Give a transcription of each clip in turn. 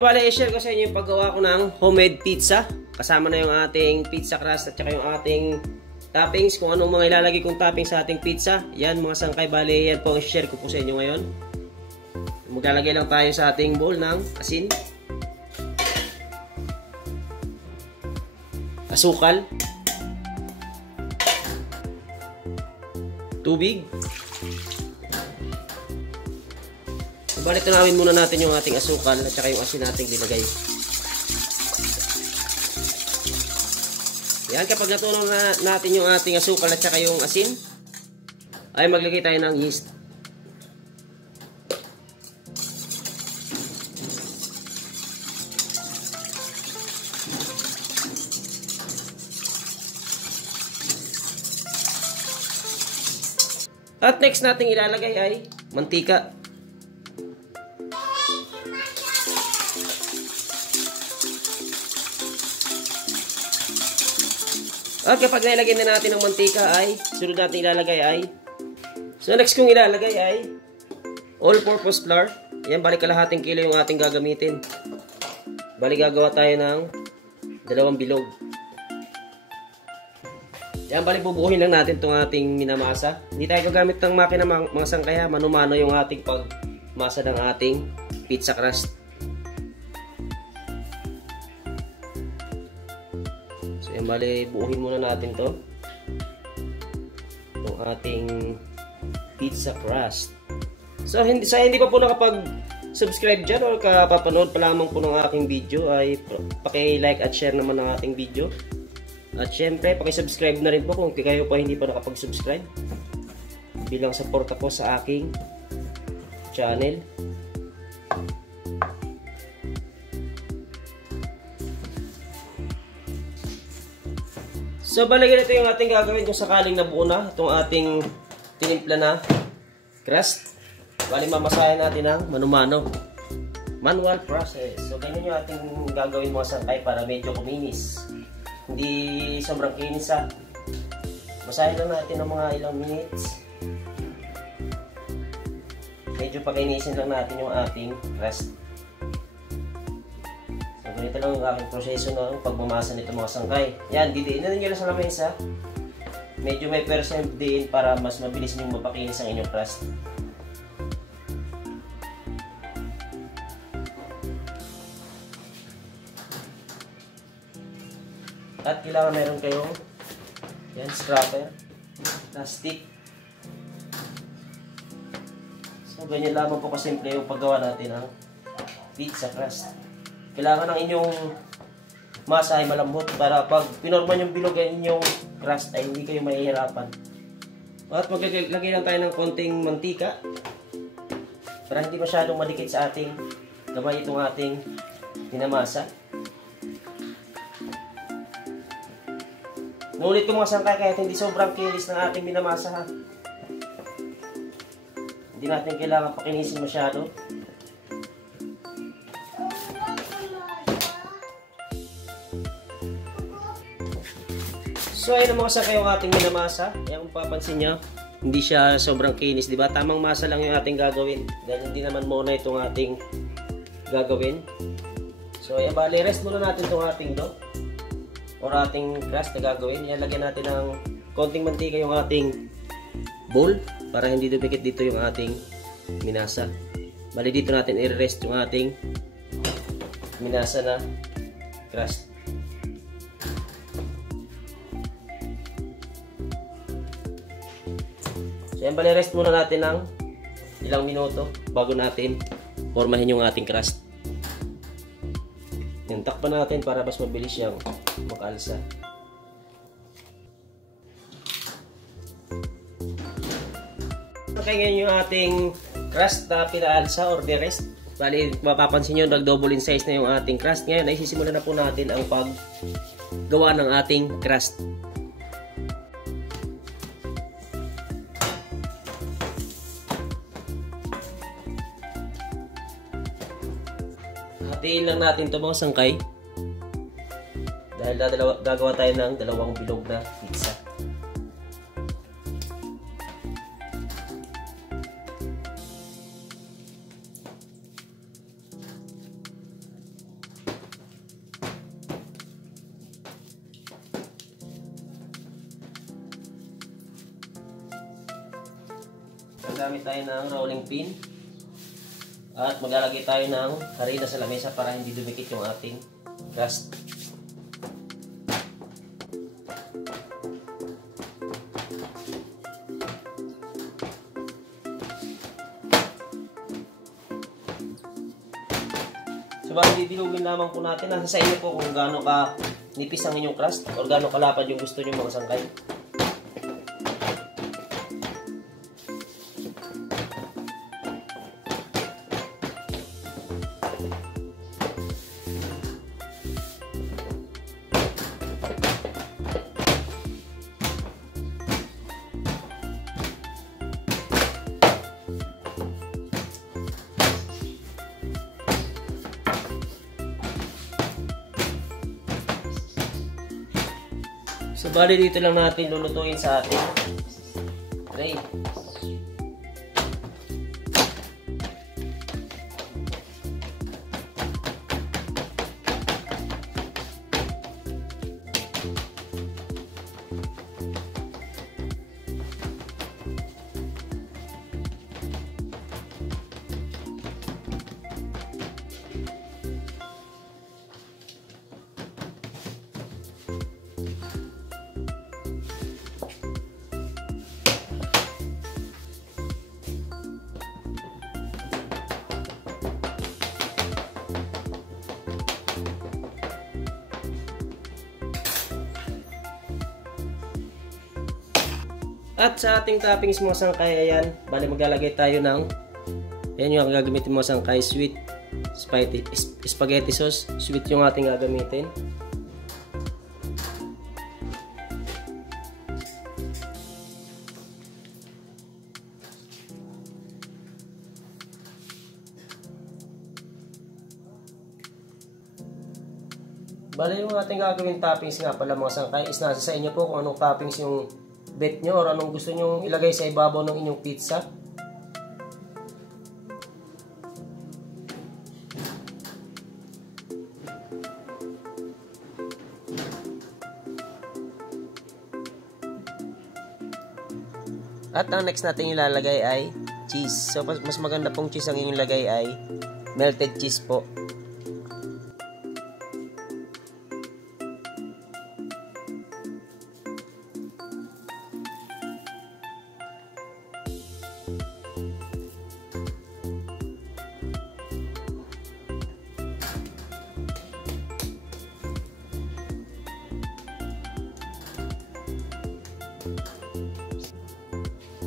Bale, i-share ko sa inyo yung paggawa ko ng homemade pizza. Kasama na yung ating pizza crust at saka yung ating toppings. Kung anong mga ilalagay kong toppings sa ating pizza. Yan mga sangkay. Bale, yan po ang share ko po sa inyo ngayon. Maglalagay lang tayo sa ating bowl ng asin, asukal, tubig. Balik tunawin muna natin yung ating asukal at saka yung asin nating linagay. Yan, kapag natunaw na natin yung ating asukal at saka yung asin, ay maglagay tayo ng yeast. At next nating ilalagay ay mantika. At kapag nilagay na natin ng mantika ay sunod natin ilalagay ay next kong ilalagay ay all-purpose flour. Yan, balik kalahating kilo yung ating gagamitin. Balik gagawa tayo ng 2 bilog. Yan, balik bubuuhin lang natin itong ating minamasa. Hindi tayo gagamit ng makina mga sangkaya. Mano-mano yung ating pagmasa ng ating pizza crust. So yan, balik buuhin muna natin to. Itong ating pizza crust. So hindi pa po nakapag-subscribe dyan or kapapanood pa lamang po ng aking video ay paki-like at share naman ng ating video. At syempre, paki-subscribe na rin po kung kayo pa hindi pa nakapag-subscribe bilang suporta po sa aking channel. So, balik ito yung ating gagawin kung sakaling nabuo na itong ating tinimpla na crust. Balik mamasahin natin ng mano-mano. Manual process. So, ganyan yung ating gagawin mga sangkay para medyo kuminis. Hindi sobrang kinis ha. Masahin lang natin ng mga ilang minutes. Medyo pakainisin lang natin yung ating crust. So ganito lang ang aking proseso ng pagmamasa nito mga sangkay. Yan, didiinan nyo lang sa lamesa. Medyo may percent din para mas mabilis nyo mapakinis ang inyong crust. At kailangan meron kayong yan, scraper na stick. So ganyan lamang po kasimple yung paggawa natin ng pizza crust. Kailangan ng inyong masa ay malambot para pag pinorman yung bilog ang inyong crust ay hindi kayo mahihirapan. At maglagay lang tayo ng konting mantika para hindi masyadong madikit sa ating kamay itong ating pinamasa. Ngunit ko mga sangkay kahit hindi sobrang kinis ng ating binamasa ha. Hindi natin kailangan pakinisin masyado. So ayun ang mga sangkay yung ating binamasa. Kaya kung papansin nyo, hindi siya sobrang kinis, diba? Tamang masa lang yung ating gagawin. Dahil hindi naman muna itong ating gagawin. So ayan, bali rest muna natin itong ating dough or ating crust na gagawin. Yan, lagyan natin ng konting mantika yung ating bowl para hindi dumikit dito yung ating minasa. Bali dito natin i-rest yung ating minasa na crust. So yan, bali rest muna natin ng ilang minuto bago natin formahin yung ating crust. Yan, takpan natin para mas mabilis siyang makalsa. Okay, ngayon yung ating crust na pinaalsa or de-rest. Bali, mapapansin nyo, nag-double in size na yung ating crust. Ngayon, ay sisimulan na po natin ang paggawa ng ating crust. Hatiin lang natin ito mga sangkay. Dahil gagawa tayo ng 2 bilog na pizza. gagamit tayo ng rolling pin. At maglalagay tayo ng harina sa lamesa para hindi dumikit yung ating crust. So bali didilugin lamang po natin. Nasa sa inyo po kung gaano ka nipis ang inyong crust o gaano kalapad yung gusto nyo mga sangkay. So, bali dito lang natin lulutuin sa ating tray. At sa ating toppings mga sangkay, ayan, bali maglalagay tayo ng, ayan yung gagamitin mga sangkay, sweet spaghetti sauce. Sweet yung ating gagamitin. Bali yung ating gagawin toppings nga pala mga sangkay is nasa sa inyo po kung anong toppings yung bet nyo or anong gusto nyo ilagay sa ibabaw ng inyong pizza. At ang next natin ilalagay ay cheese. So mas maganda pong cheese ang inyong lagay ay melted cheese po.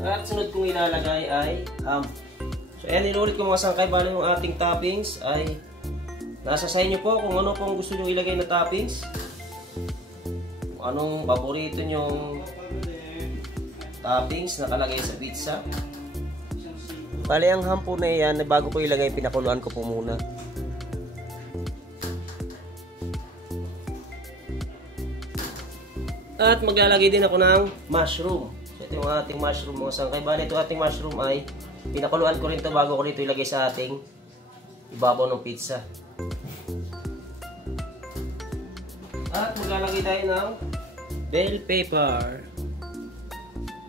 At sunod kong ilalagay ay ham. So ayan, inulit ko mga sangkay, bali yung ating toppings ay nasa sa inyo po kung ano pong gusto nyo ilagay na toppings. Kung anong paborito nyong toppings nakalagay sa pizza. Bali ang ham po na yan, bago ko ilagay, pinakuluan ko po muna. At maglalagay din ako ng mushroom. Ito yung ating mushroom mga sangkay. Bali ito ating mushroom ay pinakuluan ko rin ito bago ko dito ilagay sa ating ibabaw ng pizza. At maglalagay tayo ng bell pepper.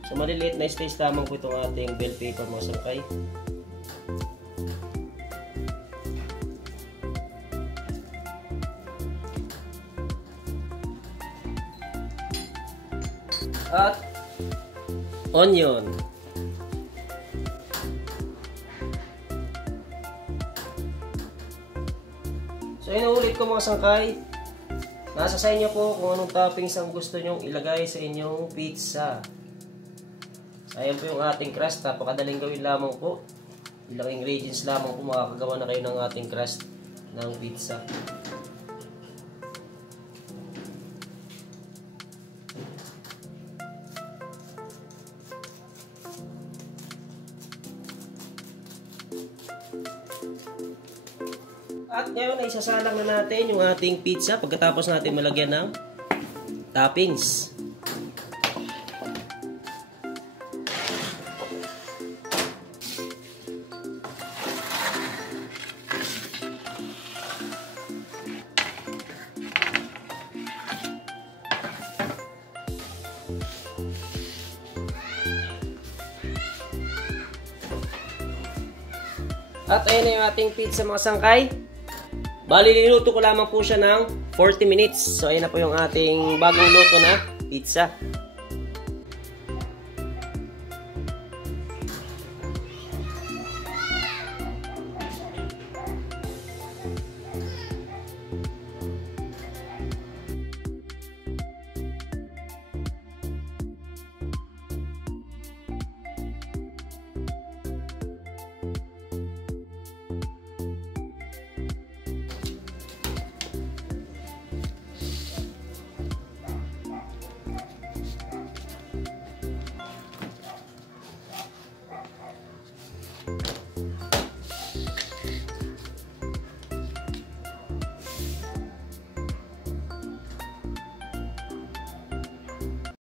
So maliliit na slice lamang po itong ating bell pepper mga sangkay. At onion. So inuulit ko mga sangkay. Nasa sa inyo po kung anong toppings ang gusto nyong ilagay sa inyong pizza. Ayan po yung ating crust. Napakadaling gawin lamang po. Ilang ingredients lamang po makakagawa na kayo ng ating crust ng pizza. At ngayon ay isasalang na natin yung ating pizza pagkatapos natin malagyan ng toppings. At ayan na yung ating pizza mga sangkay. Bali, niluto ko lamang po siya ng 40 minutes. So, ayan na po yung ating bagong luto na pizza.